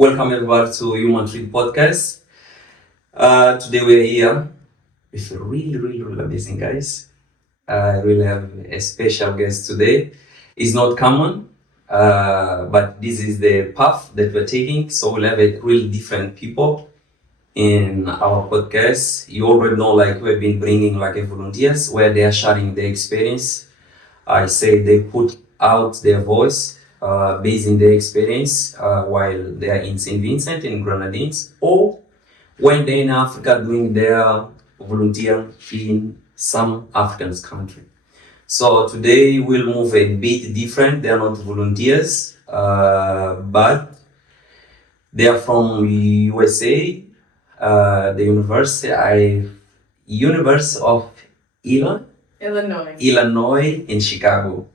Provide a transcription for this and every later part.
Welcome everybody to Human Treat Podcast. Today we're here with really amazing guys. I really have a special guest today. It's not common, but this is the path that we're taking. So we'll have a really different people in our podcast. You already know, like, we've been bringing like a volunteers where they are sharing their experience. I say they put out their voice based in their experience while they are in Saint Vincent in Grenadines, or when they're in Africa doing their volunteer in some African country. So today we'll move a bit different. They are not volunteers, but they are from USA, the University of Illinois in Chicago.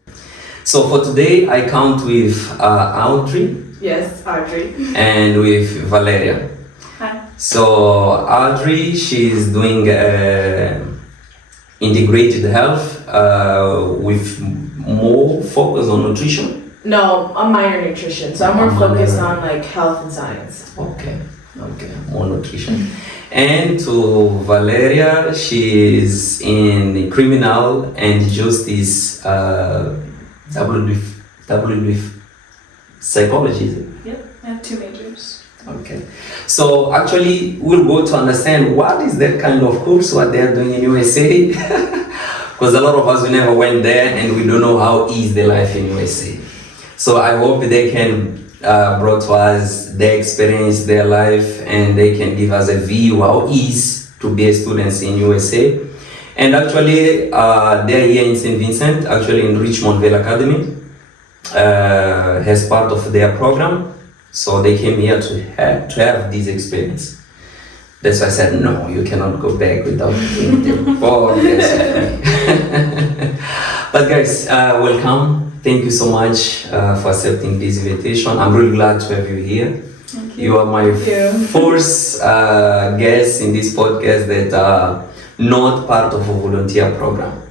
So for today, I count with Audrey. Yes, Audrey. And with Valeria. Hi. So Audrey, she's doing integrated health with more focus on nutrition. No, a minor nutrition. So I'm more focused on like health and science. Okay, more nutrition. And to Valeria, she's in criminal and justice. Double with psychology. Yep, I have 2 majors. Okay. So actually, we'll go to understand what is that kind of course, what they are doing in USA. Because a lot of us, we never went there and we don't know how is the life in USA. So I hope they can bring to us their experience, their life, and they can give us a view how it is to be a student in USA. And actually, they're here in Saint Vincent, actually in Richmond Vale Academy, as part of their program. So they came here to have this experience. That's why I said, no, you cannot go back without doing the podcast with me. But guys, welcome. Thank you so much for accepting this invitation. I'm really glad to have you here. Thank you. You are my first guest in this podcast that not part of a volunteer program.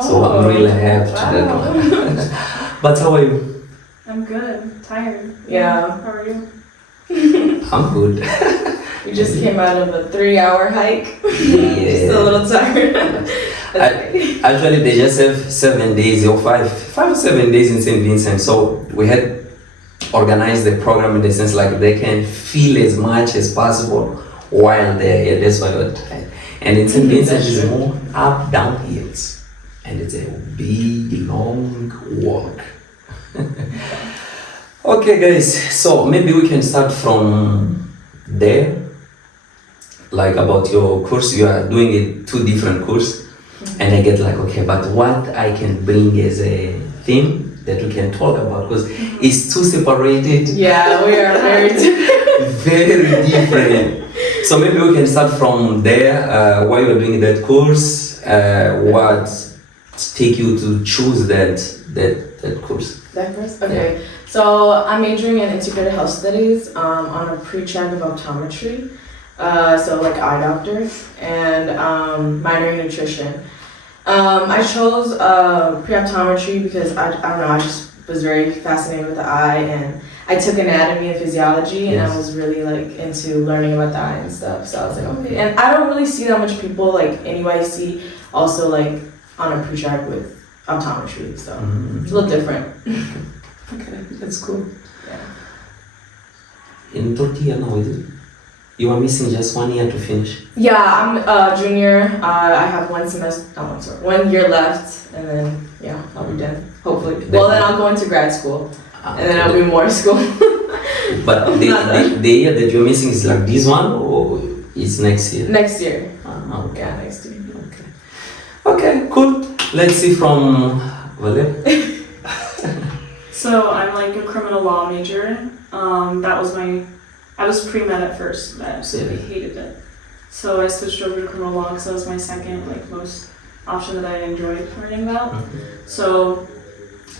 So I'm really happy to that. But how are you? I'm good. Tired. Yeah. How are you? I'm good. We just came out of a 3-hour hike. Yeah. Just a little tired. Actually, they just have 7 days or 5 or 7 days in Saint Vincent. So we had organized the program in the sense like they can feel as much as possible while they're here. That's why we're tired. And in Saint Vincent is more up, down hills. And it's a big, long walk. Okay, guys. So maybe we can start from there. Like about your course, you are doing 2 different courses. And I get like, okay, but what I can bring as a theme that we can talk about, because it's too separated. Yeah, we are very different. Very different. So maybe we can start from there. Why you're doing that course? What take you to choose that course? That first? Okay. Yeah. So I'm majoring in integrated health studies on a pre-track of optometry. So like eye doctor, and minoring in nutrition. I chose pre-optometry because I don't know, I just was very fascinated with the eye, and I took anatomy and physiology, and I was really like into learning about the eye and stuff. So I was like, okay. And I don't really see that much people like in UIC also like on a pre-track with optometry, so it's a little different. Okay, that's cool. Yeah. In Turkey now, is it? You are missing just 1 year to finish. Yeah, I'm a junior. I have 1 year left, and then I'll be done. Hopefully. Well, then I'll go into grad school, and then I'll be more school. But the year that you're missing is like this one, or it's next year? Next year. Okay. Yeah, next year. Okay, cool. Let's see from Valeria. So I'm like a criminal law major. I was pre-med at first, but I absolutely hated it. So I switched over to criminal law because that was my second most option that I enjoyed learning about. So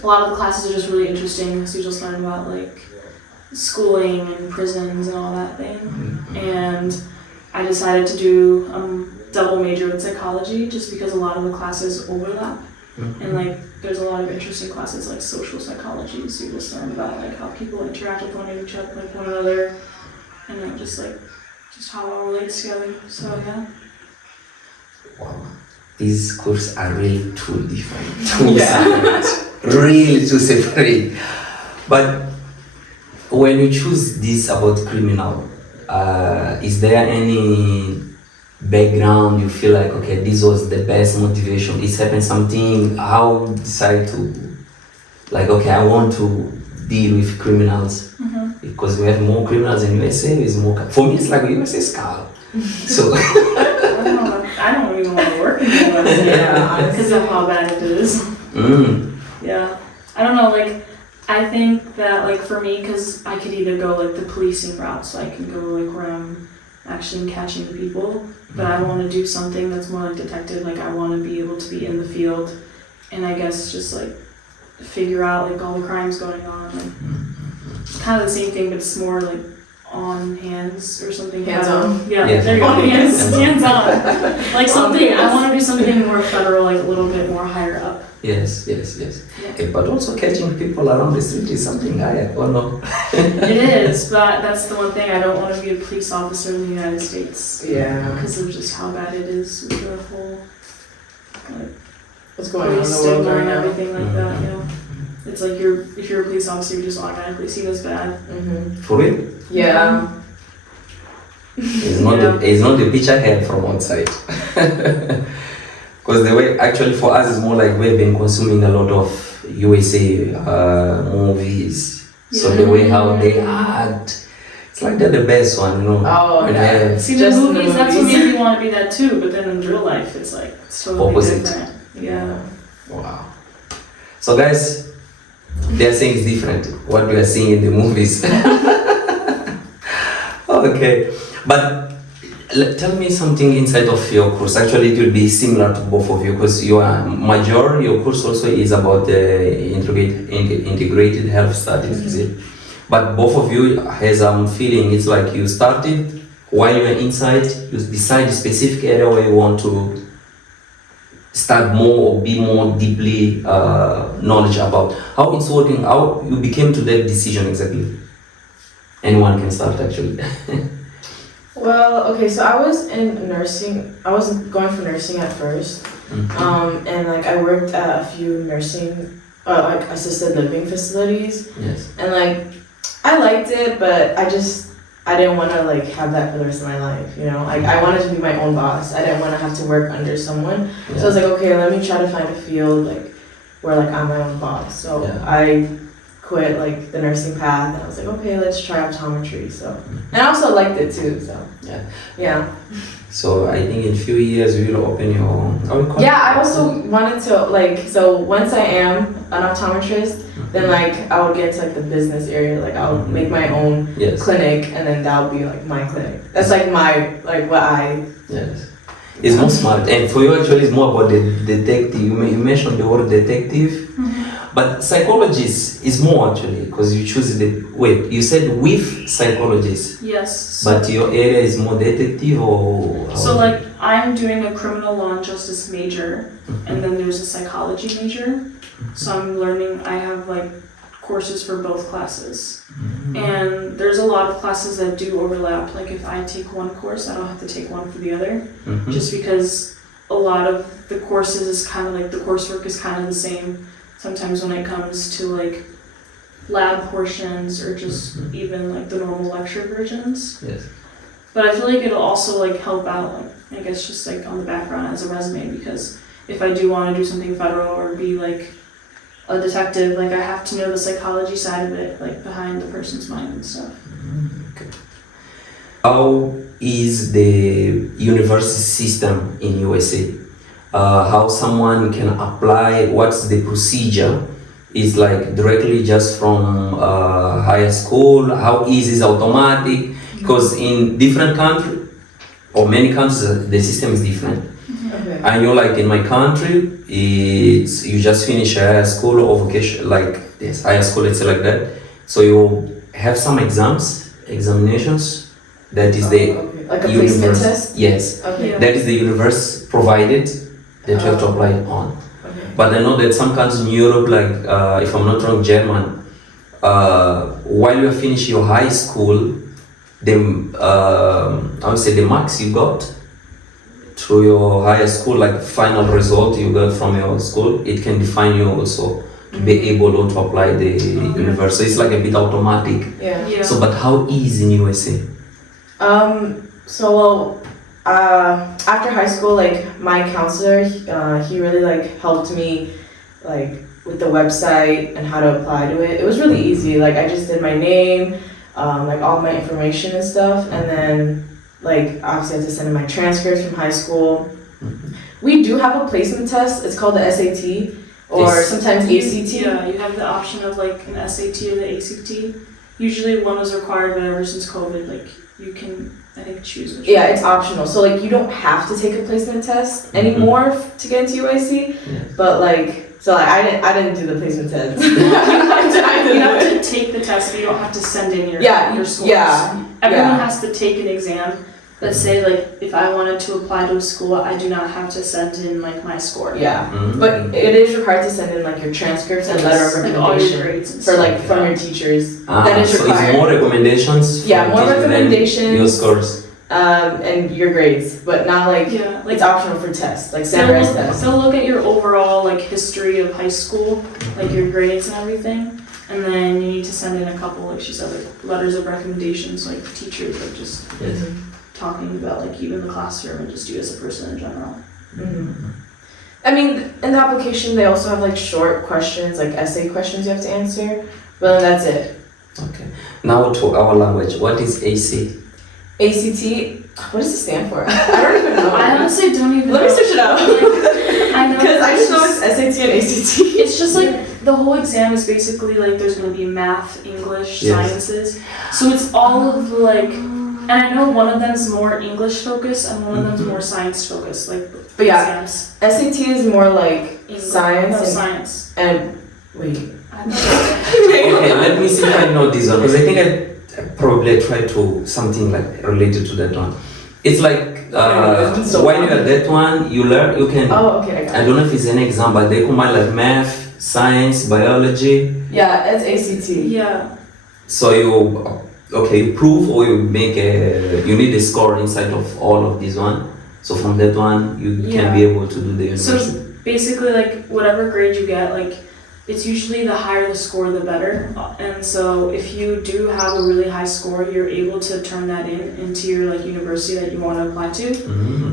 a lot of the classes are just really interesting because you just learn about like schooling and prisons and all that thing. And I decided to do double major with psychology just because a lot of the classes overlap. And like there's a lot of interesting classes like social psychology, so you just learn about like how people interact with one another, and then just how it all relates together. So yeah. Wow. These courses are really too different, too Yeah. separate, really too separate. But when you choose this about criminal, is there any background you feel like, okay, this was the best motivation? It's happened something, how you decide to, like, okay, I want to deal with criminals because we have more criminals in USA. There's more. For me, it's like USA scale. So I don't even want to work in the US Yeah, because of how bad it is. Yeah, I don't know. Like, I think that like for me, because I could either go like the policing route, so I can go like where I'm actually catching the people, but I want to do something that's more like detective. Like I want to be able to be in the field, and I guess just like figure out like all the crimes going on. Like kind of the same thing, but it's more like on hands or something. Hands on. Yeah, Yeah. there you go. On hands. Hands on. Like something. I want to do something more federal, like a little bit more higher up. yes. Yeah. Okay, but also catching people around the street is something higher, or no? It is, but that's the one thing. I don't want to be a police officer in the United States. Yeah. Because of just how bad it is with the whole like, What's going on in police the world stigma right and now? everything like that. You know, it's like if you're a police officer, you just automatically seen as bad. For real? Yeah. It's not Yeah. it's not the picture I had from outside. Because the way actually for us is more like we've been consuming a lot of USA movies. So the way how they act, it's like they're the best one, you know. Oh, yeah. See, the Just in the movies, that's what movies. made me want to be that too. But then in real life, it's like it's totally Opposite. different. Yeah. Wow. So guys, they're saying it's different. What we are seeing in the movies. Okay, but tell me something inside of your course. Actually, it will be similar to both of you because your course also is about the integrated health studies, is it? But both of you, as I'm feeling, it's like you started while you're inside, you decide the specific area where you want to start more or be more deeply knowledge about how it's working, how you became to that decision exactly. Anyone can start actually. Well, okay, so I was in nursing. I was going for nursing at first. And like I worked at a few nursing, like assisted living facilities. Yes. And like I liked it, but I didn't want to like have that for the rest of my life, you know? Like I wanted to be my own boss. I didn't want to have to work under someone. Yeah. So I was like, okay, let me try to find a field like where like I'm my own boss. So Yeah. I quit like the nursing path and I was like, okay, let's try optometry. So and I also liked it too. So Yeah. yeah. So I think in few years you will open your own. Yeah, I also wanted to like, so once I am an optometrist, then like I would get into like the business area, like I would make my own Yes. clinic and then that would be like my clinic. That's like my, like what I, Yes. It's more smart, and for you actually it's more about the detective. You mentioned the word detective, but psychologist is more actually because you choose the wait. You said with psychologist, Yes. but your area is more detective or. So like I'm doing a criminal law and justice major, and then there's a psychology major. So I'm learning. I have like courses for both classes, and there's a lot of classes that do overlap. Like if I take one course, I don't have to take one for the other, just because a lot of the courses is kind of like the coursework is kind of the same. Sometimes when it comes to like lab portions or just even like the normal lecture versions. Yes. But I feel like it'll also like help out, like I guess just like on the background as a resume, because if I do want to do something federal or be like a detective, like I have to know the psychology side of it, like behind the person's mind and stuff. Okay. How is the university system in USA? How someone can apply? What's the procedure? Is like directly just from high school? How easy is automatic? Because in different countries or many countries, the system is different. okay. I know, like in my country, it's you just finish high school or vocation, like yes, high school, let's say like that. So you have some examinations. That is the Okay. Like a placement universe. test? Yes, Okay. Yeah. that is the universe provided that you have to apply on. Okay. But I know that some countries in Europe, like if I'm not wrong, German, while you finish your high school, I would say the marks you got through your higher school, like final result you got from your school, it can define you also to be able to apply the university. It's like a bit automatic. Yeah. So, but how easy in USA? After high school, like my counselor, he really like helped me like with the website and how to apply to it. It was really easy. Like I just did my name, like all my information and stuff, and then like obviously I had to send in my transcripts from high school. We do have a placement test. It's called the SAT or sometimes ACT. Yeah, you have the option of like an SAT or the ACT. Usually one is required, but ever since COVID, like you can, I think, choose which Yeah, one. it's optional. So like you don't have to take a placement test anymore to get into UIC. But like, so like I didn't do the placement test. You have to take the test, but you don't have to send in your scores. Everyone has to take an exam. Let's say like if I wanted to apply to a school, I do not have to send in like my score. Yeah, but it is required to send in like your transcripts and letter of like all your recommendation grades and for stuff. like from your teachers. That is So required. it's more recommendations. Yeah, from more teachers than recommendations. your scores. And your grades, but not like like it's optional for tests, like standardized tests. they'll look at your overall like history of high school, like your grades and everything, and then you need to send in a couple, like she said, like letters of recommendations, like teachers, like just talking about like you in the classroom and just you as a person in general. I mean, in the application they also have like short questions, like essay questions you have to answer, but then that's it. Okay. Now to our language. What is AC? ACT, what does it stand for? I don't even know. I honestly don't even Let me know. search it up. I know. Because I just know it's SAT and ACT. It's just like the whole exam is basically like there's going to be math, English, sciences. So it's all of the like, and I know one of them's more English focused and one of them's more science focused. Like, But yeah, exams. SAT is more like English. science. No, and, science. and wait. I thought Okay, let me see if I know this one because I think I probably try to something like related to that one. It's like when you are that one, you learn you can. Oh, okay, I got it. I don't know if it's an exam, but they combine like math, science, biology. Yeah, it's ACT. Yeah. So you prove or you make you need a score inside of all of these one. So from that one you can be able to do the university. So basically, like whatever grade you get, like it's usually the higher the score, the better. And so if you do have a really high score, you're able to turn that into your like university that you want to apply to.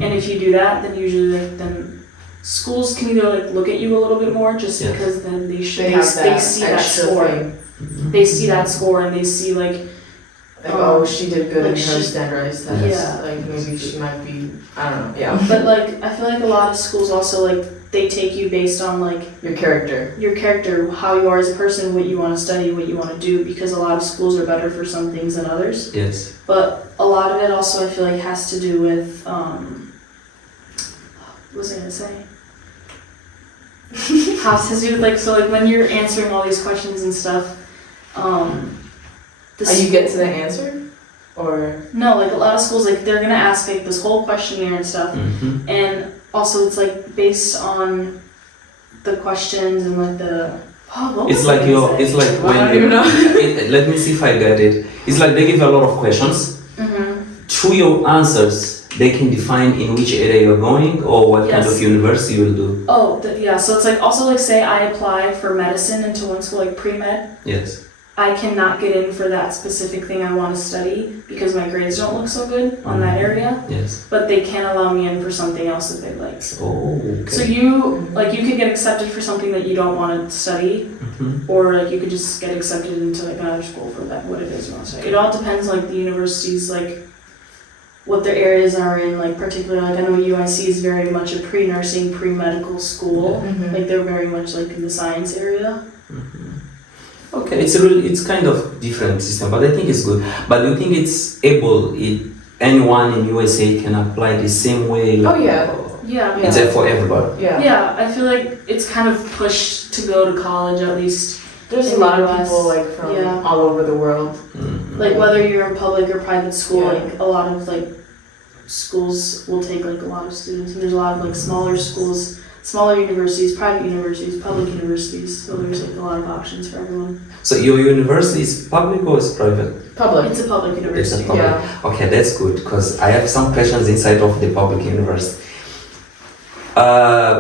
And if you do that, then usually like then schools can either like look at you a little bit more just because then they see that score. They see that score and they see like oh, she did good like in her she- standardized test. Yeah. Like maybe she might be, I don't know. Yeah. But like I feel like a lot of schools also like they take you based on like Your character. your character, how you are as a person, what you want to study, what you want to do, because a lot of schools are better for some things than others. Yes. But a lot of it also I feel like has to do with what was I gonna say? Has to do with like so like when you're answering all these questions and stuff, Are you getting to the answer? Or no, like a lot of schools like they're gonna ask like this whole questionnaire and stuff, and also it's like based on the questions and like the it's like it's like I don't even know. let me see if I get it. It's like they give you a lot of questions. Through your answers, they can define in which area you're going or what kind of university you'll do. Oh, yeah. So it's like also like say I apply for medicine into one school like pre-med. Yes. I cannot get in for that specific thing I want to study because my grades don't look so good on that area. Yes. But they can allow me in for something else that they like. Oh, okay. So you could get accepted for something that you don't want to study, or like you could just get accepted into like another school for that what it is you want to study. It all depends on like the universities like what their areas are in. Like particularly like I know UIC is very much a pre-nursing, pre-medical school. Like they're very much like in the science area. Okay, it's kind of different system, but I think it's good. But do you think it's anyone in USA can apply the same way? Like, Oh, yeah. Yeah. It's for everybody. Yeah, I feel like it's kind of pushed to go to college at least. There's a in lot the of US. people like from all over the world. Like whether you're in public or private school, like a lot of like schools will take like a lot of students, and there's a lot of like smaller schools, smaller universities, private universities, public universities. So there's like a lot of options for everyone. So your university is public or is private? Public. It's a public It's university. a public. Yeah. Okay, that's good because I have some questions inside of the public university.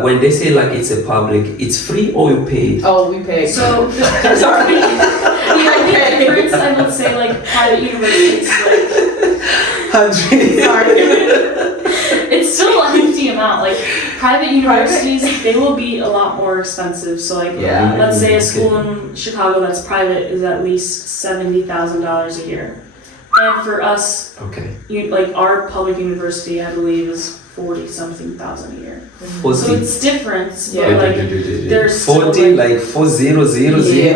When they say like it's a public, it's free or you pay? Oh, we pay. So Sorry. the difference, I would say, like private universities, like Sorry. it's still a hefty amount. Like private universities, they will be a lot more expensive. So like, Yeah. let's say a school in Chicago that's private is at least $70,000 a year, and for us, Okay. like our public university, I believe is 40-something thousand a year. 40. So it's different, but Yeah. like there's still, 40 like 4000 or Yeah.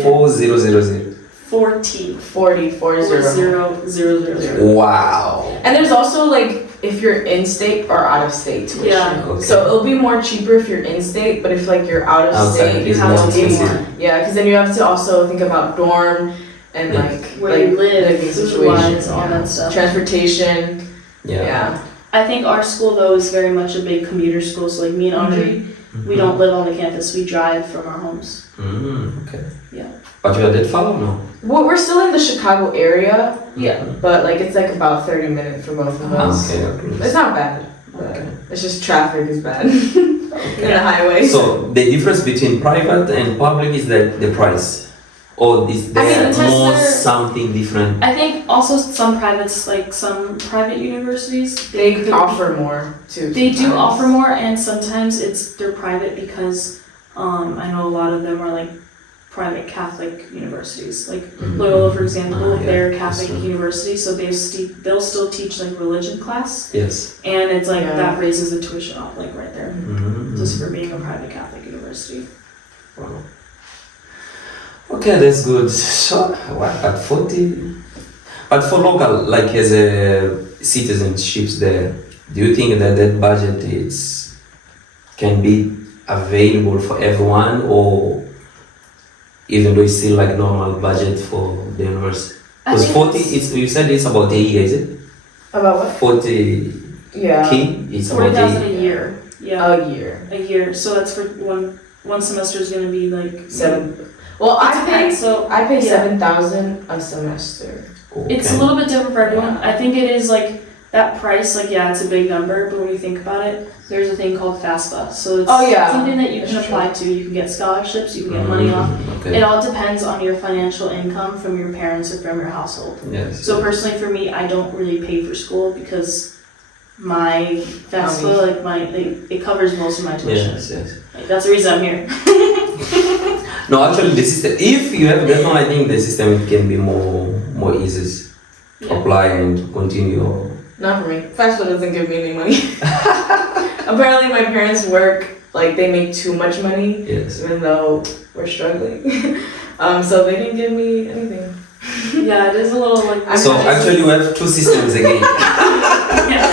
4000? 40. 40, 40. 40,000. Wow. And there's also like if you're in state or out of state tuition. Yeah. Okay. So it'll be more cheaper if you're in state, but if like you're out of Outside state, is you have more to pay expensive. more. Yeah, because then you have to also think about dorm and Yes. like Where you live, living food-wise, all yeah. that stuff. Transportation. Yeah. Yeah. I think our school though is very much a big commuter school. So like me and Audrey, we don't live on the campus. We drive from our homes. Okay. Yeah. But you are that far or no? Well, we're still in the Chicago area, Yeah. but like it's like about 30 minutes for both of us. Okay. It's not bad, but Okay. it's just traffic is bad in the highways. So the difference between private and public is that the price, or is I mean, there the tests more are- something different? I think also some privates, like some private universities, they could- offer more too. They do sometimes. offer more, and sometimes they're private because I know a lot of them are like private Catholic universities, like Loyola, for example. Ah, yeah, They're a Catholic that's right. university, so they'll still teach like religion class, Yes. and it's like Yeah. that raises the tuition up like right there, Mhm. just for being a private Catholic university. Wow. Okay, that's good. So, what, at 40? But for local, like as a citizenships there, do you think that that budget can be available for everyone, or even though it's still like normal budget for the university? I Because think 40, it's you said it's about a year, is it? About what? 40 Yeah. K, it's about 40,000 a a year. year. Yeah, A year. a year. So that's for one semester is gonna be like 7. Well, It I pay. depends, so I pay yeah. 7,000 a semester. It's a Okay. little bit different for everyone. Yeah. I think it is like that price, like yeah, it's a big number, but when you think about it, there's a thing called FAFSA. So it's Oh, yeah. something that you That's can true. apply to. You can get scholarships, you can get money off. Okay. It all depends on your financial income from your parents or from your household. Yes. So personally for me, I don't really pay for school because my FAFSA, it covers most of my tuition. Yes, yes. Like, that's the reason I'm here. No, actually, the system. If you have that one, I think the system it can be more easy to Yeah. apply and to continue. Not for me. FAFSA doesn't give me any money. Apparently, my parents work like they make too much money, Yes. even though we're struggling. So they didn't give me anything. Yeah, it is a little like. I'm So not- actually, we have two systems again. Yeah.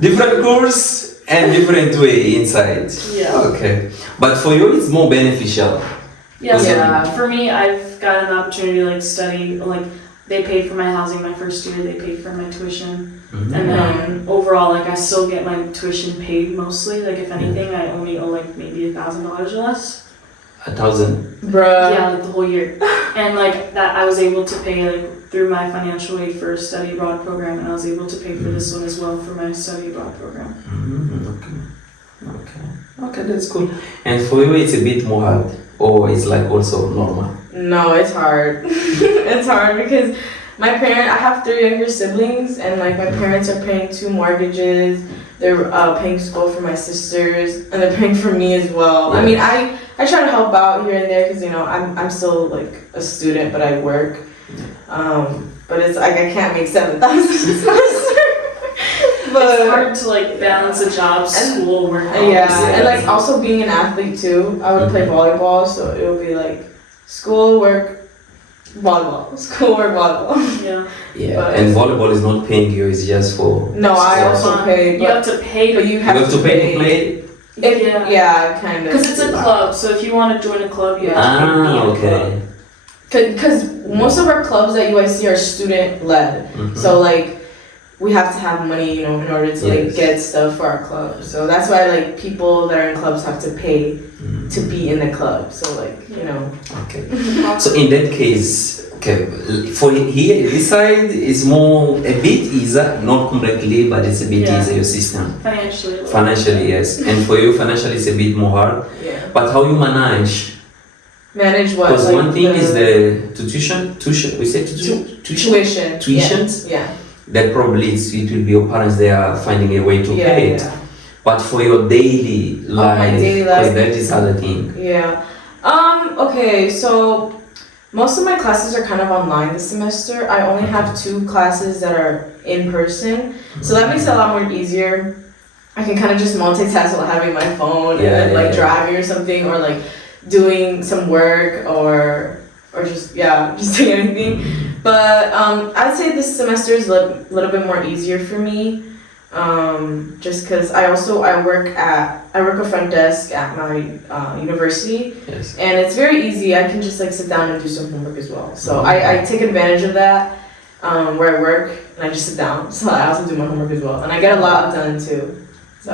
Different course and different way inside. Yeah. Okay. But for you, it's more beneficial. Yeah, so Yeah. for me, I've got an opportunity to like study, like they paid for my housing my first year, they paid for my tuition, Mhm. and then overall, like I still get my tuition paid mostly. Like if anything, I only owe like maybe $1,000 or less. 1,000. Bruh. Yeah, like the whole year, and like that I was able to pay like through my financial aid for a study abroad program, and I was able to pay for this one as well for my study abroad program. Okay. Okay, that's cool. And for you, it's a bit more hard, or it's like also normal. No, it's hard. It's hard because I have 3 younger siblings, and like my parents are paying 2 mortgages. They're paying school for my sisters, and they're paying for me as well. I mean, I try to help out here and there because I'm still like a student, but I work. But it's like I can't make 7,000 a semester. It's hard to like balance a job, school, work. all Yeah, this. and like also being an athlete too. I would play volleyball, so it would be like school, work, volleyball, school, work, volleyball. Yeah. Yeah. But- And volleyball is not paying you; it's just for. No, I sports. also pay, You have to pay but to you You have to pay to play. Yeah, kind of. because it's a club. So if you want to join a club, you have to pay to be in a Okay. club. Because most of our clubs at UIC are student led. Mhm. So like, we have to have money, you know, in order to like Yes. get stuff for our club. So that's why like people that are in clubs have to pay to be in the club. So like, you know. Okay. So in that case, okay, for here this side is more a bit easier, not completely, but it's a bit Yeah. easier your system. Financially. Financially, yes, and for you financially it's a bit more hard. Yeah. But how you manage? Manage what? Because like one thing is the tuition. We say tuition. Tuitions. Yeah. That probably it will be your parents. They are finding a way to Yeah. pay it. Yeah. But for your daily life, my daily because life. that is other thing. Yeah. Okay, so most of my classes are kind of online this semester. I only have 2 classes that are in person. So that makes it a lot more easier. I can kind of just multitask while having my phone and then like driving or something, or like doing some work or just doing anything. But I'd say this semester is a little bit more easier for me. Just because I work a front desk at my university, Yes. and it's very easy. I can just like sit down and do some homework as well. So I take advantage of that where I work, and I just sit down. So I also do my homework as well, and I get a lot done too. So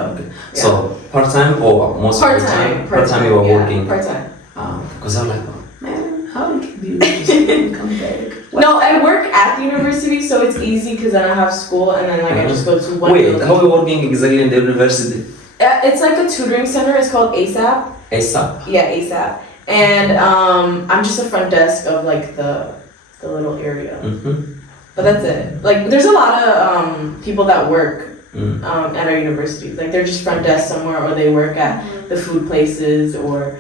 So part time or most of the time? Part time you are working. Part time. Because I'm like, man, how can you just come back? No, I work at the university, so it's easy because then I have school, and then like I just go to one Wait, building. how are you working exactly in the university? It's like a tutoring center. It's called ASAP. ASAP. Yeah, ASAP. And I'm just a front desk of like the little area. Mm-hmm. But that's it. Like there's a lot of people that work at our university. Like they're just front desk somewhere, or they work at the food places or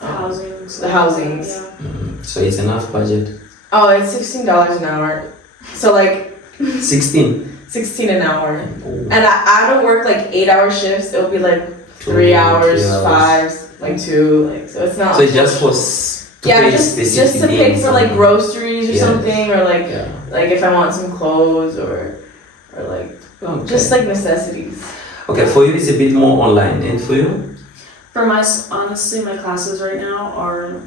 the housings. Yeah. So it's enough budget. Oh, it's $16 an hour. So like 16. 16 an hour. Oh. And I don't work like 8-hour shifts. It'll be like 3 hours, 5, like 2, like so it's not. So it's just for pay just specific to pay needs for like groceries or Yes. something, or like like if I want some clothes or like just like necessities. Okay, for you it's a bit more online, and for you? For honestly, my classes right now I'm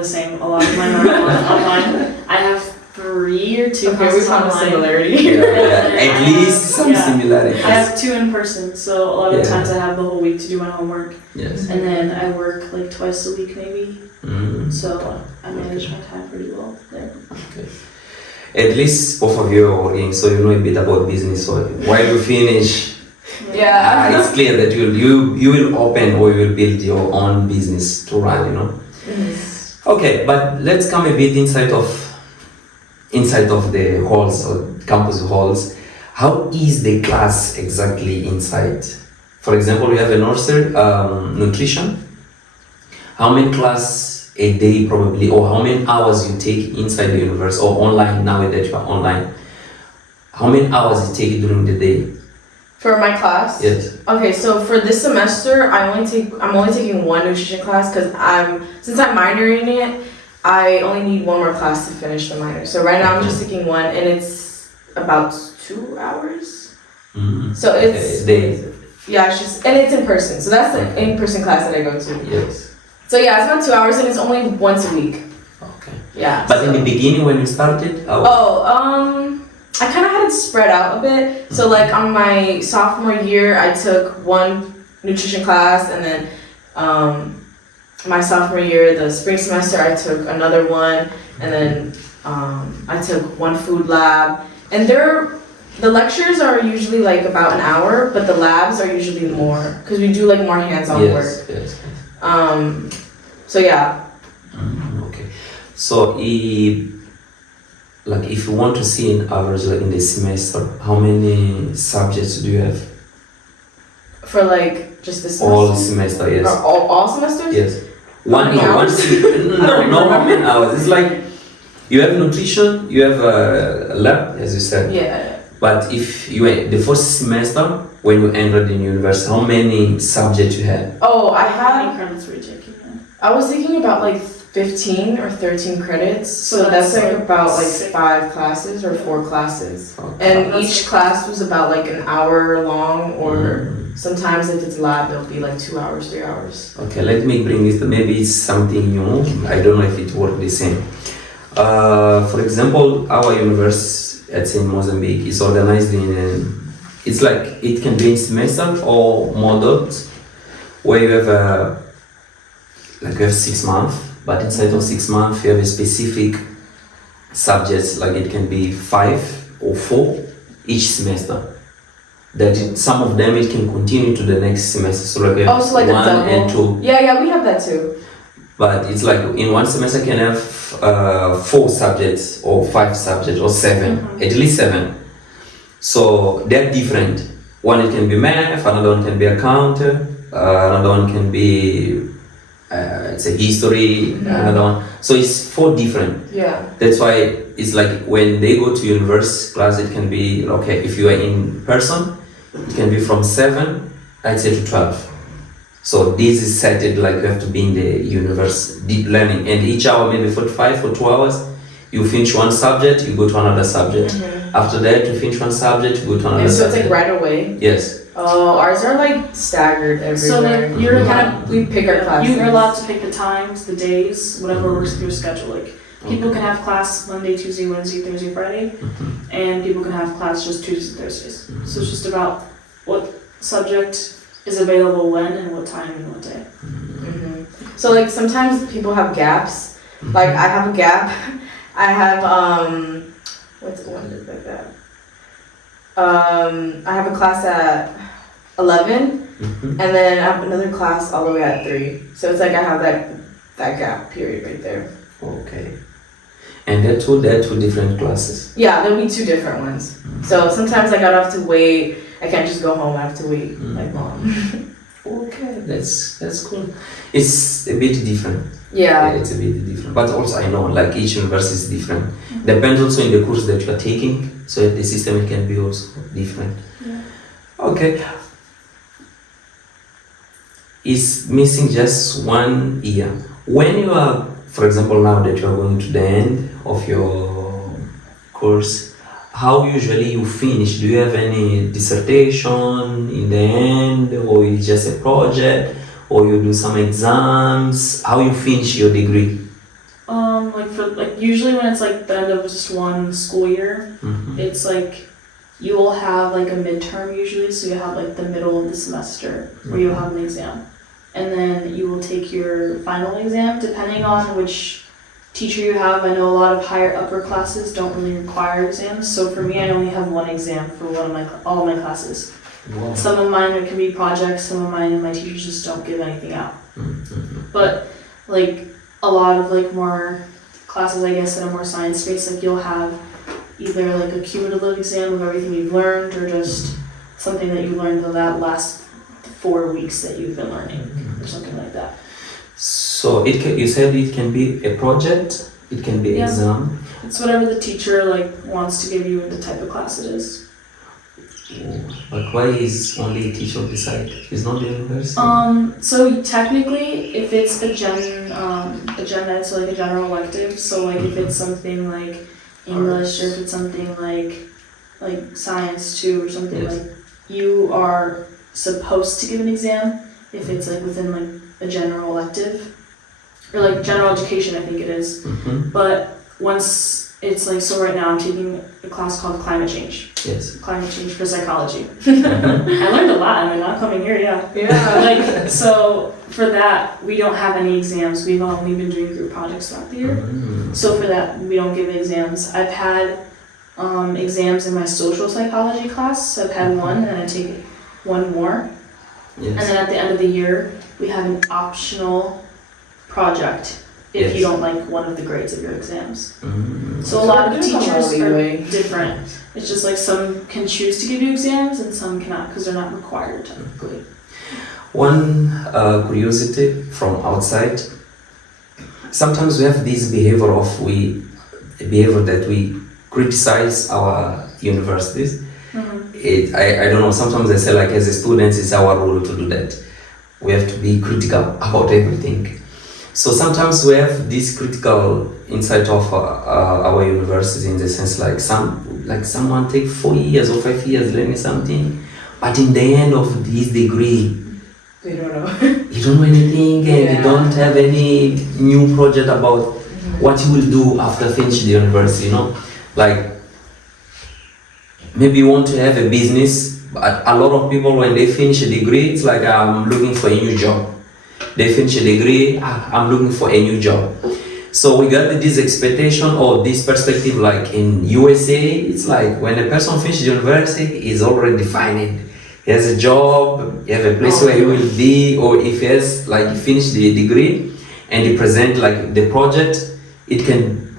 the same. A lot of mine are online. I have 3 or 2 Okay, we classes found a online. similarity. At least some similarities. I have 2 in person, so a lot of times I have the whole week to do my homework. Yes. And then I work like twice a week maybe. So I manage my time pretty well there. Okay. At least both of you are working, so you know a bit about business. So while you finish, Yeah. it's clear that you will open or you will build your own business to run, you know. Okay, but let's come a bit inside of the halls or campus halls. How is the class exactly inside? For example, we have a nursery, nutrition. How many class a day probably, or how many hours you take inside the universe or online now that you are online? How many hours you take during the day? For my class? Yes. Okay, so for this semester, I'm only taking 1 nutrition class because since I'm minoring in it, I only need 1 more class to finish the minor. So right now I'm just taking 1, and it's about 2 hours. So it's it's just, and it's in person. So that's the in-person class that I go to. Yes. So yeah, it's about 2 hours, and it's only once a week. Okay. Yeah. But in the beginning when you started, I kind of had it spread out a bit. So like on my sophomore year, I took 1 nutrition class, and then my sophomore year, the spring semester, I took another 1, and then I took 1 food lab. And the lectures are usually like about an hour, but the labs are usually more because we do like more hands-on work. Yes. So yeah. Okay. So if you want to see an average like in the semester, how many subjects do you have? For like just this semester? All semester, yes. Or all semesters? Yes. How many hours? No, how many hours? It's like you have nutrition, you have a lab, as you said. Yeah. But if you the first semester when you entered in university, how many subjects you had? Oh, I How many had. credits were you taking? I was thinking about like 15 or 13 credits. So that's like about like 5 classes or 4 classes. Okay. And each class was about like an hour long, or sometimes if it's lab, it'll be like 2 hours, 3 hours. Okay, let me bring this. Maybe it's something new. I don't know if it works the same. For example, our university, It's in Mozambique. It's organized in, it's like, it can be in semester or modeled, where you have like you have 6 months, but inside of 6 months you have a specific subjects, like it can be 5 or 4 each semester. That some of them it can continue to the next semester. So like, Oh, so like a 1 and double. 2. Yeah, we have that too. But it's like in one semester can have 4 subjects or 5 subjects or 7, at least 7. So they're different. One it can be math, another one can be accounting, another one can be it's a history, another one. So it's 4 different. Yeah. That's why it's like when they go to university class, it can be okay. If you are in person, it can be from 7, I'd say to 12. So this is set like you have to be in the universe deep learning, and each hour maybe 45 or 2 hours, you finish one subject, you go to another subject. After that, you finish one subject, you go to another And so it's subject. like right away. Yes. Oh, ours are like staggered everywhere. So like you're kind of we pick our classes. you're allowed to pick the times, the days, whatever works with your schedule. Like people can have class Monday, Tuesday, Wednesday, Thursday, Friday, and people can have class just Tuesdays and Thursdays. So it's just about what subject is available when and what time and what day. So like sometimes people have gaps. Like I have a gap. I have what's one is like that? I have a class at 11, and then I have another class all the way at 3. So it's like I have that gap period right there. Okay. And they're two different classes. Yeah, there'll be 2 different ones. So sometimes like I don't have to wait. I can't just go home. I have to wait like mom. Okay, that's cool. It's a bit different. Yeah. It's a bit different. But also I know like each university is different. Depends also in the course that you are taking. So the system it can be also different. Yeah. Okay. It's missing just 1 year. When you are, for example, now that you are going to the end of your course, how usually you finish? Do you have any dissertation in the end, or it's just a project, or you do some exams? How you finish your degree? Like usually when it's like the end of just one school year, it's like you will have like a midterm usually, so you have like the middle of the semester where you'll have an exam, and then you will take your final exam depending on which teacher you have. I know a lot of higher upper classes don't really require exams, so for me I only have 1 exam for all my classes. Wow. Some of mine it can be projects, some of mine my teachers just don't give anything out. But like a lot of like more classes I guess that are more science based, like you'll have either like a cumulative exam of everything you've learned, or just something that you learned in that last 4 weeks that you've been learning, or something like that. So you said it can be a project, it can be exam. It's whatever the teacher like wants to give you and the type of class it is. But why is only a teacher decide? It's not the university? So technically, if it's a gen ed, so like a general elective, so like if it's something like English, or if it's something like science too, or something like, you are supposed to give an exam if it's like within like a general elective, or like general education, I think it is. But once it's like, so right now I'm taking a class called climate change. Yes. Climate change for psychology. I learned a lot. I mean, not coming here, yeah. Like, so for that, we don't have any exams. We've only been doing group projects throughout the year. So for that, we don't give exams. I've had exams in my social psychology class. I've had 1, and I take 1 more. And then at the end of the year, we have an optional project if you don't like one of the grades of your exams. So a lot of teachers are different. It's just like some can choose to give you exams and some cannot, because they're not required technically. One curiosity from outside. Sometimes we have this behavior that we criticize our universities. I don't know, sometimes I say like as a student it's our role to do that. We have to be critical about everything. So sometimes we have this critical insight of our university, in the sense like someone take 4 years or 5 years learning something, but in the end of his degree, they don't know. you don't know anything, and you don't have any new project about what you will do after finishing the university. Like maybe you want to have a business, but a lot of people when they finish a degree, it's like I'm looking for a new job. They finish a degree, I'm looking for a new job. So we got this expectation or this perspective, like in USA, it's like when a person finishes university, he's already defined. He has a job, he has a place where he will be, or if he has like finished the degree and he present like the project, it can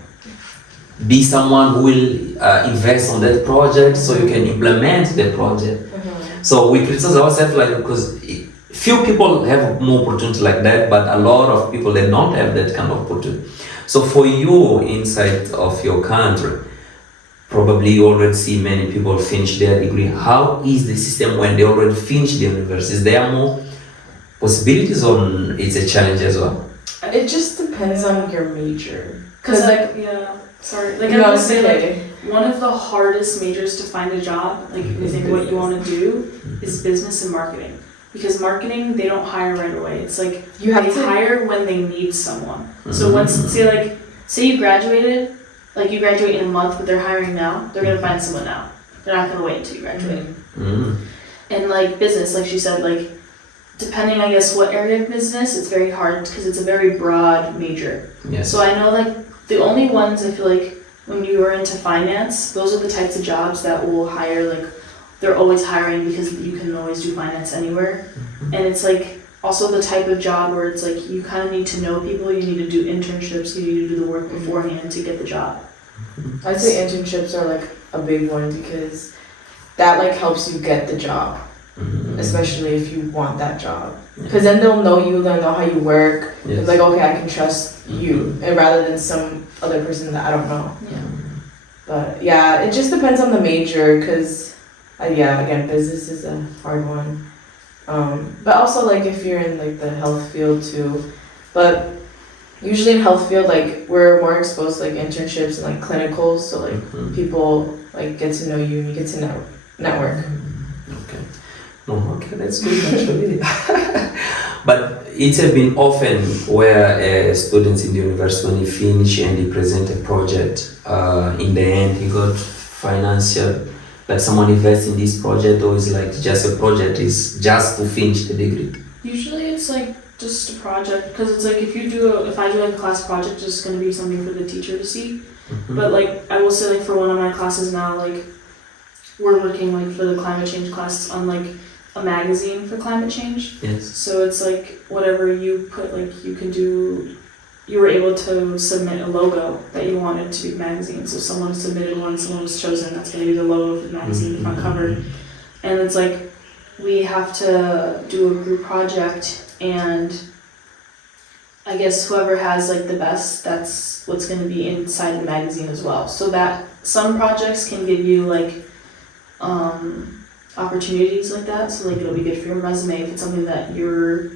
be someone who will invest on that project so you can implement the project. So we criticize ourselves like because few people have more opportunity like that, but a lot of people they don't have that kind of opportunity. So for you inside of your country, probably you already see many people finish their degree. How is the system when they already finish the university? Is there more possibilities or it's a challenge as well? It just depends on your major. Cause Cause like I no, would it's say okay. like one of the hardest majors to find a job, like within what you want to do, is business and marketing. Because marketing, they don't hire right away. It's like You have they to hire when they need someone. So once say you graduated, like you graduate in a month, but they're hiring now, they're gonna find someone now. They're not gonna wait until you graduate. And like business, like she said, like depending I guess what area of business, it's very hard because it's a very broad major. Yes. So I know like the only ones I feel like when you are into finance, those are the types of jobs that will hire like they're always hiring because you can always do finance anywhere. And it's like also the type of job where it's like you kind of need to know people, you need to do internships, you need to do the work beforehand to get the job. I'd say internships are like a big one because that like helps you get the job, especially if you want that job. Because then they'll know you, they'll know how you work. Yes. It's like, okay, I can trust you, and rather than some other person that I don't know. Yeah. But yeah, it just depends on the major because, again, business is a hard one. But also like if you're in like the health field too. But usually in health field, like we're more exposed to like internships and like clinicals, so like people like get to know you and you get to network. Okay. No, okay, that's good actually. But it has been often where students in the university, when they finish and they present a project, in the end he got financial, like someone invests in this project, or is like just a project is just to finish the degree? Usually it's like just a project because it's like if I do like a class project, it's just going to be something for the teacher to see. But like I will say like for one of my classes now, like we're working like for the climate change class on like a magazine for climate change. Yes. So it's like whatever you put, like you can do, you were able to submit a logo that you wanted to be magazine. So someone submitted one, someone was chosen, that's going to be the logo of the magazine, the front cover. And it's like we have to do a group project, and I guess whoever has like the best, that's what's going to be inside the magazine as well. So that some projects can give you like opportunities like that, so like it'll be good for your resume if it's something that you're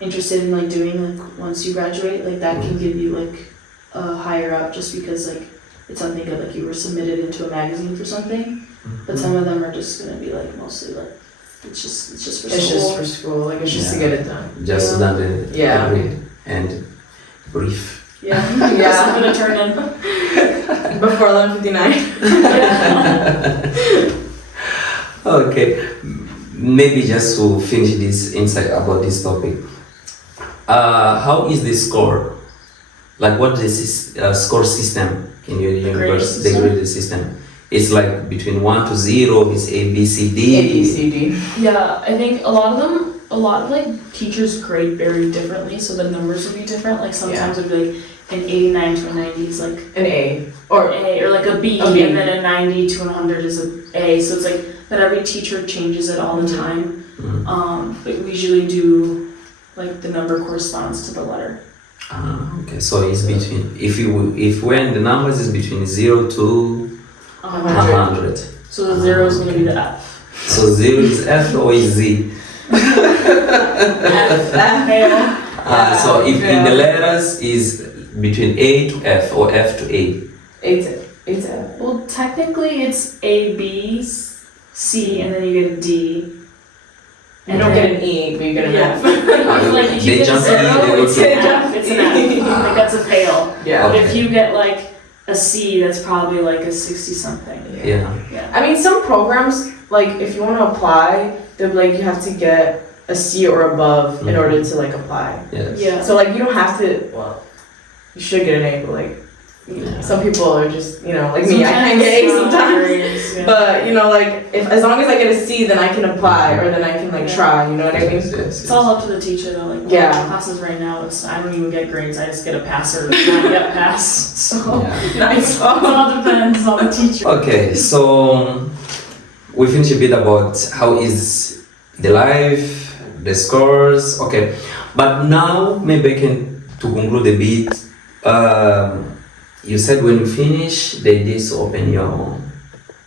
interested in like doing like once you graduate, like that can give you like a higher up just because like it's something that like you were submitted into a magazine for something. But some of them are just gonna be like mostly like it's just for school. It's just for school, like it's just to get it done. Just Yeah. done the degree and brief. Yeah. Something to turn in. Before 11:59. Okay, maybe just to finish this insight about this topic. How is the score? Like what is this score system in your university? The grading system. It's like between 1 to 0. It's A, B, C, D. A, B, C, D. Yeah, I think a lot of like teachers grade very differently, so the numbers will be different. Like sometimes it'll be like an 89 to a 90 is like An A. or A, or like a B, A B. and then a 90 to 100 is a A. So it's like, but every teacher changes it all the time. But we usually do like the number corresponds to the letter. Okay, so it's between, if when the numbers is between 0 to 100. So the 0 is going to be the F. So 0 is F or is Z? F. So if in the letters is between A to F or F to A. A to F. Well, technically it's A, B, C, and then you get a D. You don't get an E, but you get an F. Like if you They get a jump 0, E, they it's go an to F. It's an F. Like that's a fail. Yeah. But if you get like a C that's probably like a 60 something. Yeah. I mean, some programs, like, if you want to apply, they're like, you have to get a C or above in order to, like, apply. Yes. Yeah. So, like, you don't have to, well, you should get an A, but, like, some people are just, you know, like me, I can't get A sometimes. Yeah. But, you know, like, as long as I get a C, then I can apply, or then I can, like, try, you know what I mean? It's all up to the teacher though. Like Yeah. my classes right now, I don't even get grades. I just get a pass or not yet pass. So Nice. it all depends on the teacher. Okay, so we finished a bit about how is the life, the scores. Okay, but now maybe I can to conclude a bit. You said when you finish, they just open your own.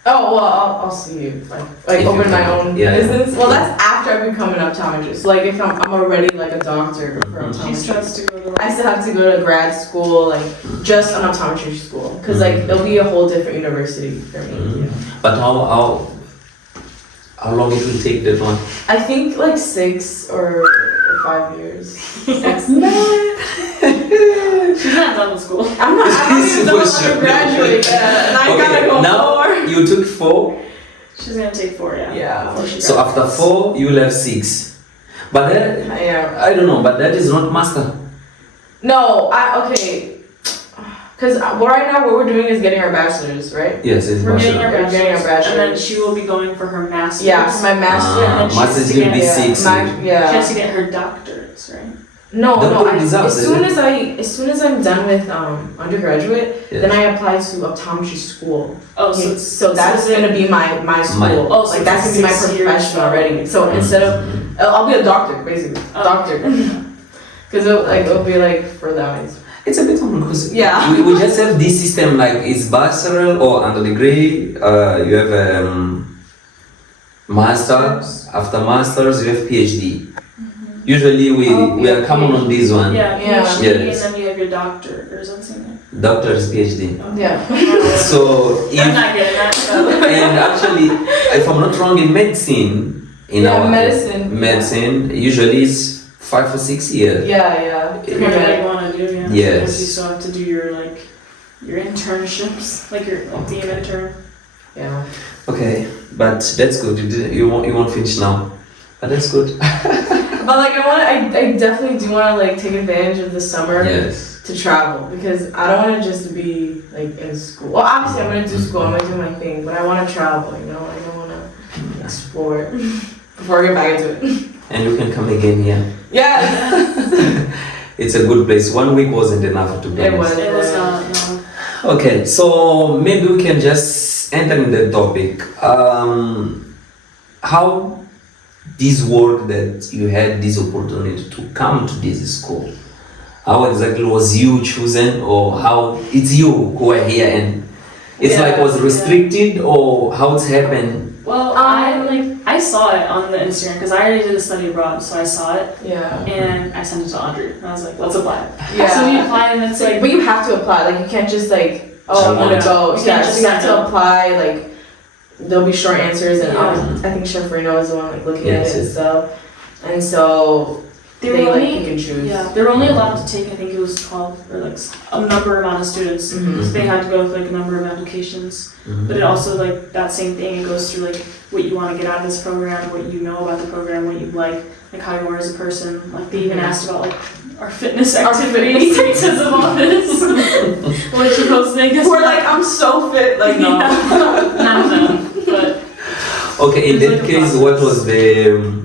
Oh, well, I'll see you, like If you open my can. own Yeah, yeah. business. Well, that's after I become an optometrist. Like, if I'm already, like, a doctor for Mhm. She optometry. tries to go to I still have to go to grad school, like, just an optometry school. Because, like, it'll be a whole different university for me. Mhm. But how long it will take that one? I think, like, 6 or 5 years. 6. She's not done with school. I'm not even done For with sure. undergraduate yet, and I gotta go now more. you took 4, She's gonna take 4, yeah. Yeah. Before she so after graduates. 4 you will have 6. But that, Yeah. I don't know, but that is not master. No, okay. Because right now what we're doing is getting our bachelor's, right? Yes, it's We're getting master. our We're getting our bachelor's, and then bachelor's. she will be going for her master's. Yeah, for my master's. and then she has Masters to will get- be yeah. 6. She has Yeah. to get her doctorates, right? No, Doctor as results, soon is as soon as I'm done with undergraduate, Yes. then I apply to optometry school. Oh, So that's gonna be my school. Oh, so Like that's gonna be my 6 years. profession already. So instead of I'll be a doctor basically, Oh. doctor. Because it'll be like for the eyes. It's a bit common because Yeah. we just have this system like it's bachelor or under degree. You have master. After masters, you have PhD. Usually we are common on this one. Yeah, Yeah. PhD, Yes. and then you have your doctor, or is that something? Doctor's PhD. Yeah. So I'm if not getting that. So. and actually, if I'm not wrong, in medicine, in Yeah, our medicine. usually it's 5 or 6 years. Yeah. Whatever that you want to do, yeah. Yes. Because you still have to do your internships, like being an intern. Yeah. Okay, but that's good. You won't finish now, but that's good. But like I definitely do want to like take advantage of the summer Yes. to travel because I don't want to just be like in school. Well, obviously I'm gonna do school, I'm gonna do my thing, but I want to travel. You know, I don't want to explore before I get back into it. And you can come again here. Yeah. It's a good place. 1 week wasn't enough to be It honest. was. It was not, no. Okay, so maybe we can just enter in the topic. How this work that you had this opportunity to come to this school, how exactly was you chosen, or how it's you who are here and it's like was restricted or how it's happened? Well, I saw it on the Instagram because I already did a study abroad, so I saw it Yeah. and I sent it to Audrey and I was like, let's apply. Yeah. So we applied and it's like, But you have to apply. Like you can't just like, oh, I'm gonna Yeah. go. You Yeah, can't so just you have sign to up. apply. Like there'll be short answers, and Yeah. I think Chef Reno is the one like looking Yes, at it and yes. stuff. And so they they were like only, pick and choose. yeah, they were only allowed to take, I think it was 12 or like a number amount of students. Mhm. So they had to go with like a number of applications. But it also like that same thing, it goes through like what you want to get out of this program, what you know about the program, what you like how you are as a person. Like they even asked about like our fitness Our activities fitness. because of all this. What you're supposed to think is We're like, I'm so fit. Like no. none of them. But Okay, in It's that like a case, process. what was the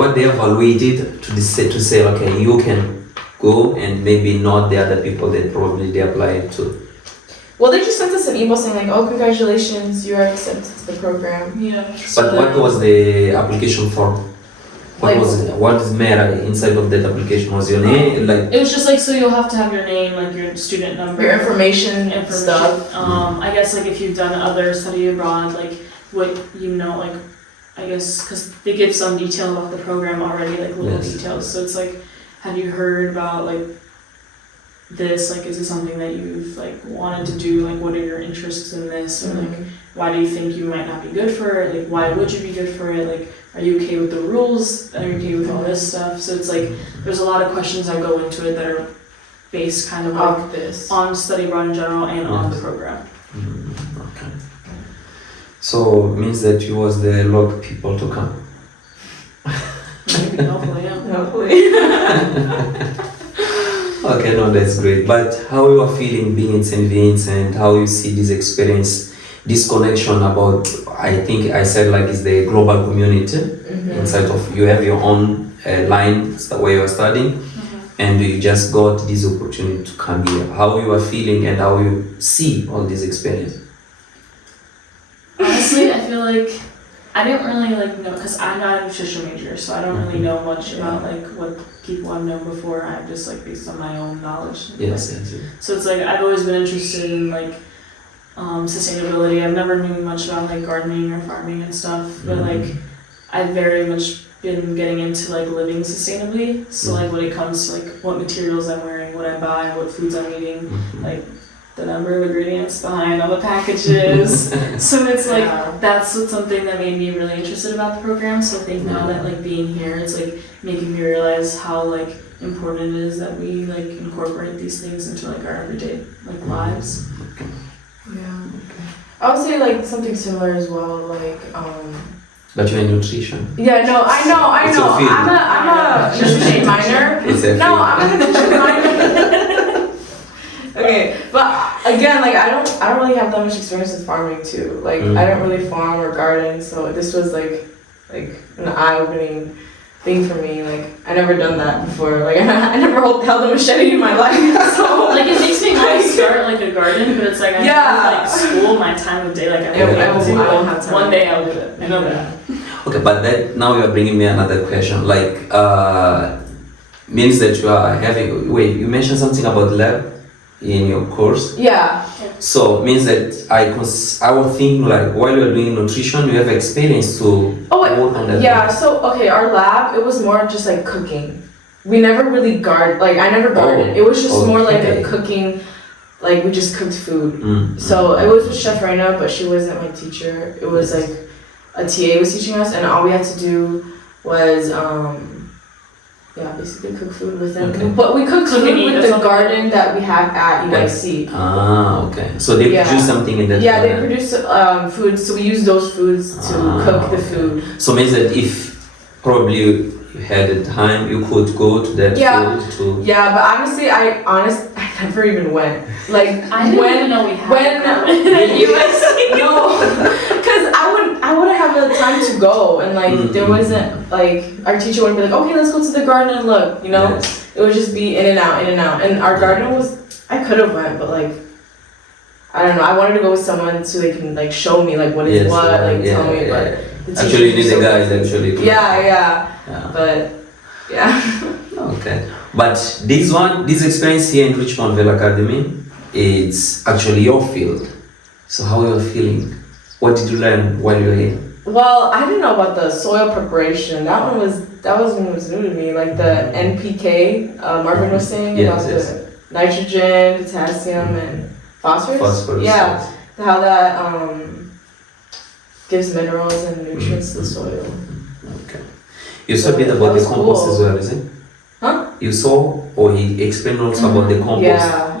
what they evaluated to say okay, you can go and maybe not the other people that probably they applied to. Well, they just sent us an email saying like, oh, congratulations, you are accepted to the program. yeah. But what was the application form? Like- What is matter inside of that application? Was your name like? It was just like, so you'll have to have your name, like your student number. Your information and stuff. I guess like if you've done other study abroad, like what you know, like I guess because they give some detail about the program already, like little Yes. details. So it's like, have you heard about like this? Like, is it something that you've like wanted to do? Like, what are your interests in this? Or like, why do you think you might not be good for it? Like, why would you be good for it? Like, are you okay with the rules? Are you okay with all this stuff? So it's like there's a lot of questions that go into it that are based kind of like Of this. on study abroad in general and on the program. Okay. So means that you was the log people to come. Maybe, hopefully, yeah. Hopefully. Okay, no, that's great. But how you are feeling being in Saint Vincent? How you see this experience, this connection about? I think I said like it's the global community inside of you have your own line where you are studying, and you just got this opportunity to come here. How you are feeling and how you see all this experience? Honestly, I feel like I didn't really like know because I'm not a nutrition major, so I don't really know much about like what people I've known before. I'm just like based on my own knowledge. Yes, yes, yes. So it's like I've always been interested in like sustainability. I've never knew much about like gardening or farming and stuff, but like I've very much been getting into like living sustainably. So like when it comes to like what materials I'm wearing, what I buy, what foods I'm eating, like the number of ingredients behind all the packages. So it's like that's something that made me really interested about the program. So I think now that like being here, it's like making me realize how like important it is that we like incorporate these things into like our everyday like lives. Yeah. I would say like something similar as well, like But you're in nutrition. yeah, no, I know. It's a field. I'm a nutrition minor. It's a No, field. I'm a nutrition minor. Okay, but again, like I don't really have that much experience with farming too. Like I don't really farm or garden, so this was like an eye-opening thing for me. Like I never done that before. Like I never held a machete in my life. So Like it makes me want to start like a garden, but it's like I have like school, my time of day. Like I won't have time. One day I'll do it. I know that. Okay, but that now you are bringing me another question. Like means that you are having. Wait, you mentioned something about lab in your course. yeah. So means that I was thinking like while you're doing nutrition, you have experience to work on that. Yeah, so okay, our lab, it was more just like cooking. We never really like I never gardened. It was just more like a cooking, like we just cooked food. So it was with Chef Reina, but she wasn't my teacher. It was like a TA was teaching us, and all we had to do was basically cook food with them. Okay. But we cooked food with the garden that we have at UIC. Okay. So they produce something in that. Yeah, they produce food, so we use those foods to cook the food. So means that if probably you had the time, you could go to that field to. Yeah, but honestly, I never even went. Like I didn't even know we had UIC, no, because I wouldn't have the time to go, and like there wasn't like our teacher wouldn't be like, okay, let's go to the garden and look, you know. Yes. It would just be in and out, and our garden was. I could have went, but like. I don't know. I wanted to go with someone so they can like show me like what is what, like tell me. But the actually, you need teacher a guy was so actually. busy. Yeah. But yeah. Okay. But this experience here in Richmond Vale Academy, it's actually your field. So how are you feeling? What did you learn while you were here? Well, I didn't know about the soil preparation. That one was new to me. Like the NPK, Marvin was saying about the nitrogen, potassium, and phosphorus. Yeah, how that gives minerals and nutrients to the soil. Okay. You saw a bit about the compost as well, is it? Huh? You saw, or he explained also about the compost?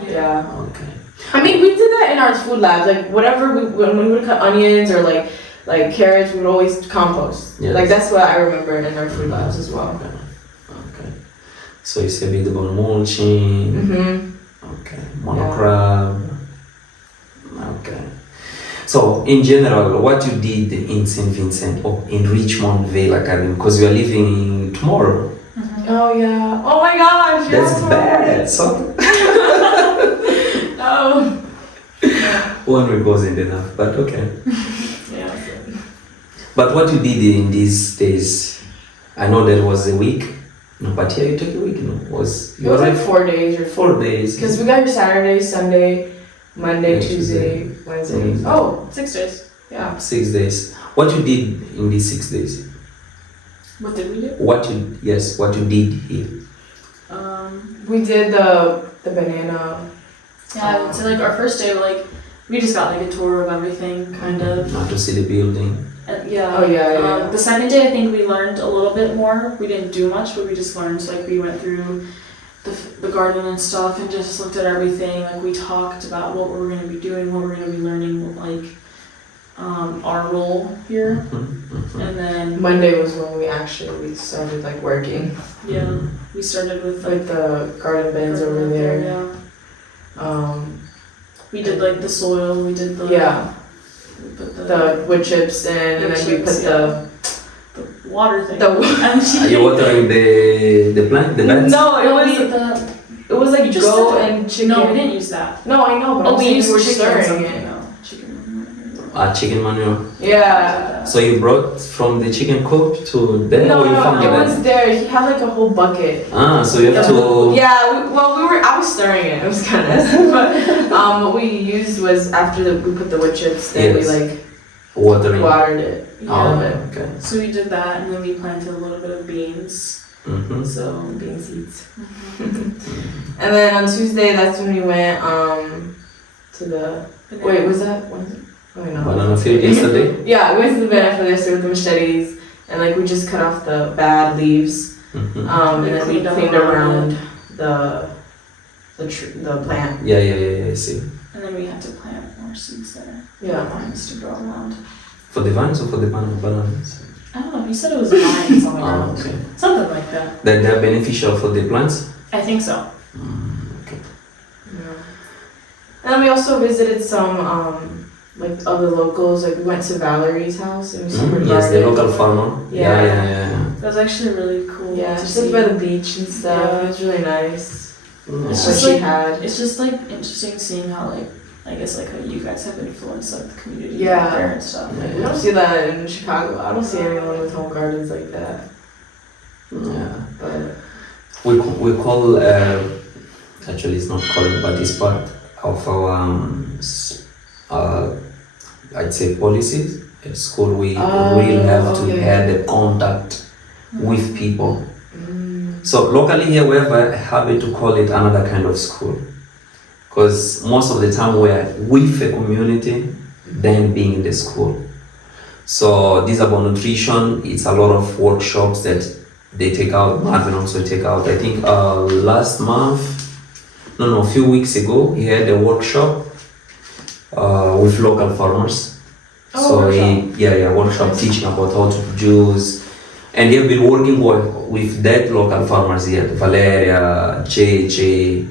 Yeah. Okay. I mean, we did that in our food labs. Like whatever when we would cut onions or like carrots, we would always compost. Yes. Like that's what I remember in our food labs as well. Okay. So you said a bit about mulching. Okay. Monocrop. Okay. So in general, what you did in Saint Vincent or in Richmond Vale Academy, because you are leaving tomorrow. Oh yeah. Oh my gosh. That's bad. So Oh. 1 week wasn't enough, but okay. Yeah. But what you did in these days, I know that was a week. No, but here you took a week. No, it was like 4 days or 4 days. Because we got here Saturday, Sunday, Monday, Tuesday, Wednesday. Oh, 6 days. yeah. 6 days. What you did in these 6 days? What did we do? What you did here? We did the banana. Yeah, I would say like our first day, like we just got like a tour of everything, kind of. Not to see the building. Yeah. Oh yeah. The second day, I think we learned a little bit more. We didn't do much, but we just learned. So, like we went through the garden and stuff, and just looked at everything. Like we talked about what we're going to be doing, what we're going to be learning, like our role here, and then Monday was when we started like working. yeah, we started with Like the garden beds over there. Yeah. We did like the soil. We did the We put the wood chips in, and then we put the water thing. Are you watering the plant, the beds? No, it was like just goat and chicken. No, we didn't use that. No, I know, but Oh, we used were chicken or stirring something. it. No, chicken. Chicken manure. Yeah. So you brought from the chicken coop to there, or you found it it? was there. He had like a whole bucket. So you have to. Yeah, I was stirring it. It was kind of, but what we used was after we put the wood chips, then we like watered it. Yeah. Okay. So we did that, and then we planted a little bit of beans. So bean seeds. And then on Tuesday, that's when we went to the. Wait, was that when? Oh, no. Banana field yesterday? Yeah, we went to the banana field yesterday with the machetes, and like we just cut off the bad leaves, and then we cleaned around the plant. Yeah, I see. And then we had to plant more seeds there. Yeah. For vines to grow around. For the vines or for the bananas? I don't know. You said it was vines on the ground. Okay. Something like that. That they're beneficial for the plants? I think so. Okay. Yeah. And then we also visited some like other locals. Like we went to Valerie's house and we saw her Yes, the garden. local farmer. Yeah. That was actually really cool. Yeah, to she lived see. by the beach and stuff. Yeah. It was really nice. It's What just she like- had. It's just like interesting seeing how like I guess like how you guys have influenced like the community Yeah. out there and stuff. Like, we don't see that in Chicago. I don't see anyone with home gardens like that. Yeah. But We call, actually it's not calling, but it's part of our, I'd say, policies. At school, we really have to have the contact with people. So locally here, we have a habit to call it another kind of school. Because most of the time we're with a community than being in the school. So this about nutrition, it's a lot of workshops that they take out, Marvin also take out. I think a few weeks ago, he had a workshop with local farmers. Workshop teaching about how to produce. And they've been working with that local farmers here, Valeria, JJ.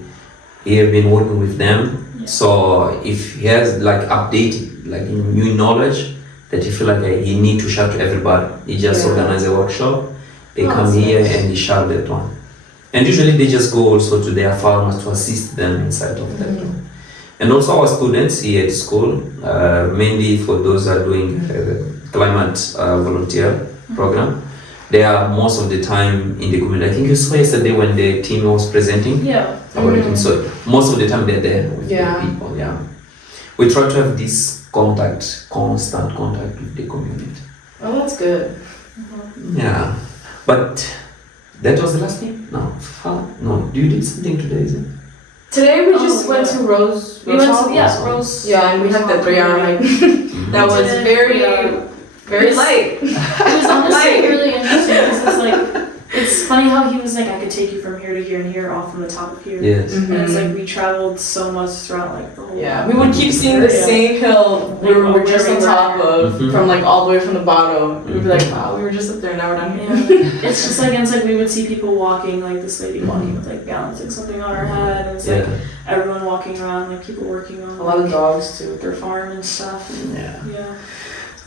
He have been working with them. Yeah. So if he has like updated, like new knowledge that he feel like he need to share to everybody, he just organize a workshop. They come here and they share that one. And usually they just go also to their farmers to assist them inside of that one. And also our students here at school, mainly for those that are doing climate volunteer program, they are most of the time in the community. I think you saw yesterday when the team was presenting. Yeah. So most of the time they're there with the people. Yeah. We try to have this constant contact with the community. oh, that's good. Yeah. But that was the last thing? No. No. You did something today, is it? Today we just went to Rose. We went Hall. to Rose. Yeah, and we had the 3-hour hike. That was very light. It was honestly really interesting because it's like it's funny how he was like I could take you from here to here and here off from the top of here. Yes. And it's like we traveled so much throughout like the whole. Yeah, we would keep seeing the same hill we were just on top of, from like all the way from the bottom. We'd be like, wow, we were just up there, now we're down here. Yeah. It's just like we would see people walking, like this lady walking with like balancing something on her head, and it's like everyone walking around, like people working on A lot of dogs too. their farm and stuff. And, Yeah.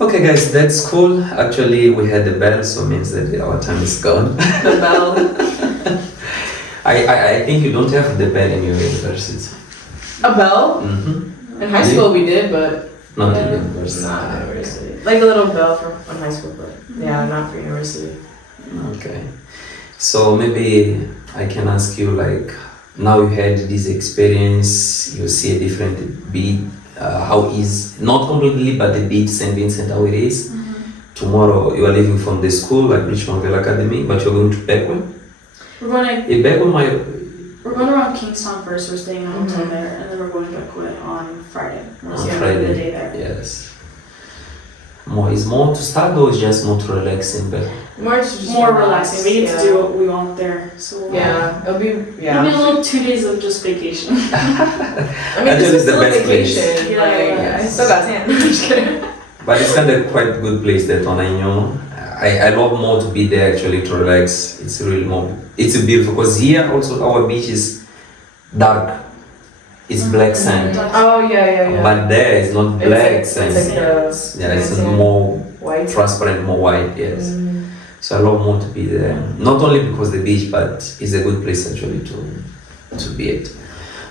Okay, guys, that's cool. Actually, we had the bell, so it means that our time is gone. The bell. I think you don't have the bell in your university. A bell? Mm-hmm. In high school we did, but Not in university. not in university. Like a little bell for in high school, but yeah, not for university. Okay. So maybe I can ask you, like, now you had this experience, you see a different beat, how is, not completely, but a bit Saint Vincent, how it is. Tomorrow you are leaving from the school, like Richmond Vale Academy, but you're going to Beckwell. We're going around Kingstown first. We're staying in a hotel there, and then we're going to Beckwith on Friday. We're staying the day there. Yes. more to start or is just more to relaxing? But More relaxing. We get to do what we want there. So Yeah, it'll be It'll be a little 2 days of just vacation. I mean, Actually, this it's is the still best vacation. place. Like, Yeah. I still got tan. I'm just kidding. But it's kind of quite good place that one, I know. I love more to be there actually to relax. It's really more, it's beautiful because here also our beach is dark. It's black sand. Oh yeah. But there it's not black it's sand. like the Yeah, it's sand. more White. transparent, more white, yes. So I love more to be there. Not only because the beach, but it's a good place actually to be at.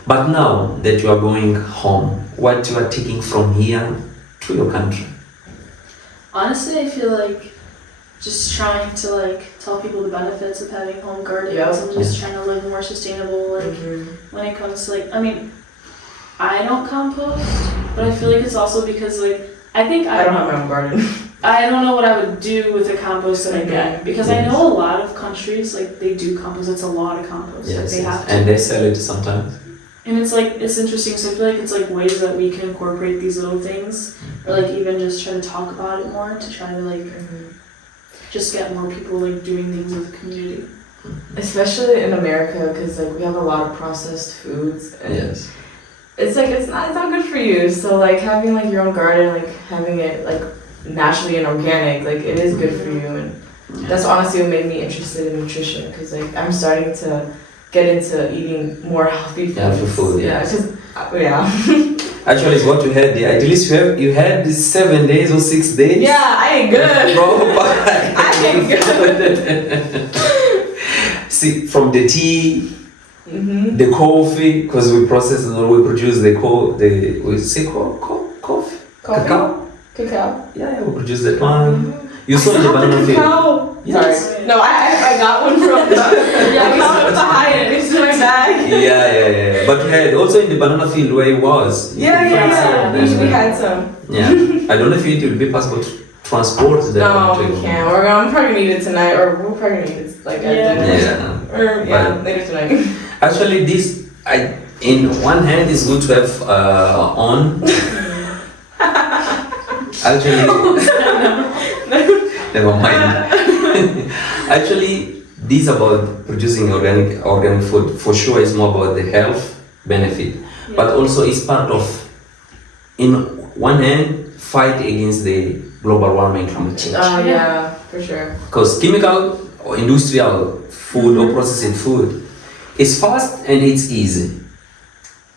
But now that you are going home, what you are taking from here to your country? Honestly, I feel like just trying to like tell people the benefits of having home gardens Yeah. and just trying to live more sustainable. Like when it comes to like, I mean, I don't compost, but I feel like it's also because like I think I don't have my own garden. I don't know what I would do with the compost that I get because I know a lot of countries like they do compost. It's a lot of compost. Like, they have to. And they sell it sometimes. And it's like it's interesting. So I feel like it's like ways that we can incorporate these little things, or like even just try to talk about it more to try to like just get more people like doing things as a community. Especially in America, because like we have a lot of processed foods. And Yes. It's like it's not good for you. So like having like your own garden, like having it like naturally and organic, like it is good for you. And that's honestly what made me interested in nutrition, because like I'm starting to get into eating more healthy food. Healthy food, Yeah, yes. because Actually, it's what you had there. At least you had this 7 days or 6 days. yeah, I ain't good. Bro, I ain't good. See, from the tea, Mm-hmm. the coffee, because we process and we produce we say coffee? Cacao? Cacao. Yeah, we produce that one. You saw I in the still have banana field. cacao. Yes. Sorry. No, I got one from the I got the hide it. It's in my bag. Yeah. But we had also in the banana field where it was. Yeah. We had some. Yeah. I don't know if it will be possible to transport that No, one to we can't. I'm probably gonna eat it tonight, or we'll probably gonna eat it like at dinner. Yeah. Or later tonight. Actually, in one hand, it's good to have on. Actually, never mind. Actually, this about producing organic food for sure is more about the health benefit, but also it's part of, in one hand, fight against the global warming climate change. Yeah, for sure. Because chemical or industrial food or processed food is fast and it's easy.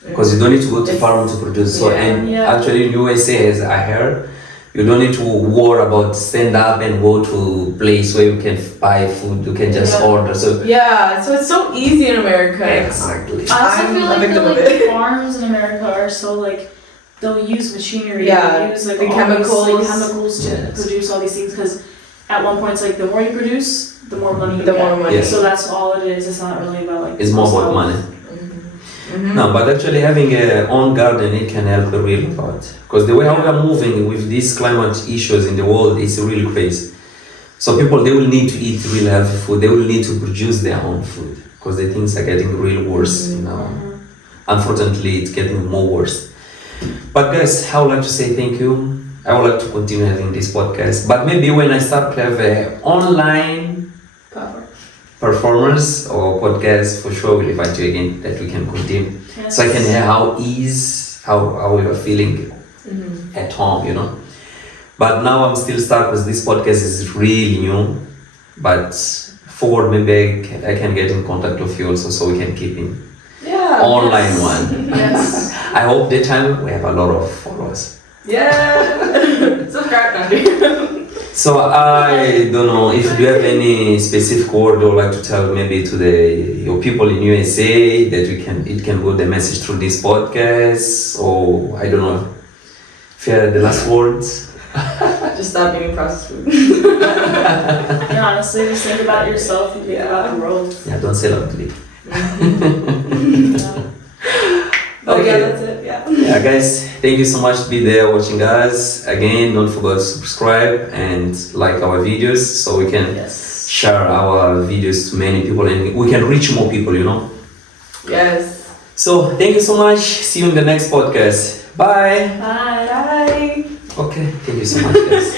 Because you don't need to go to farm to produce. So actually in USA, as I heard, you don't need to worry about stand up and go to place where you can buy food. You can just order. So so it's so easy in America. exactly. I also I'm feel a like victim the of it. farms in America are so like they'll use machinery. Yeah, they'll use like the all chemicals. these, like, chemicals to Yes. produce all these things. Because at one point it's like the more you produce, the more money you The get. more money. Yes. So that's all it is. It's not really about like. It's more about money. Mm-hmm. No, but actually having a own garden, it can help a real lot. Because the way how we are moving with these climate issues in the world is really crazy. So people, they will need to eat real healthy food. They will need to produce their own food because the things are getting real worse. You know, unfortunately, it's getting more worse. But guys, I would like to say thank you. I would like to continue having this podcast. But maybe when I start to have a online performance or podcast, for sure we'll invite you again that we can continue. Yes. So I can hear how we are feeling at home, you know. But now I'm still stuck because this podcast is really new. But forward, maybe I can get in contact with you also so we can keep in online one. Yes. I hope that time we have a lot of followers. Yeah. Subscribe now. So I don't know if you have any specific word you'd like to tell maybe to your people in USA that it can go the message through this podcast, or I don't know if you have the last words. Just stop eating processed food. And honestly, just think about yourself and think about the world. Yeah, don't say loudly. But Okay. that's it. Yeah, guys, thank you so much to be there watching us. Again, don't forget to subscribe and like our videos so we can share our videos to many people and we can reach more people, you know. Yes. So thank you so much. See you in the next podcast. Bye. Bye. Bye. Okay, thank you so much, guys.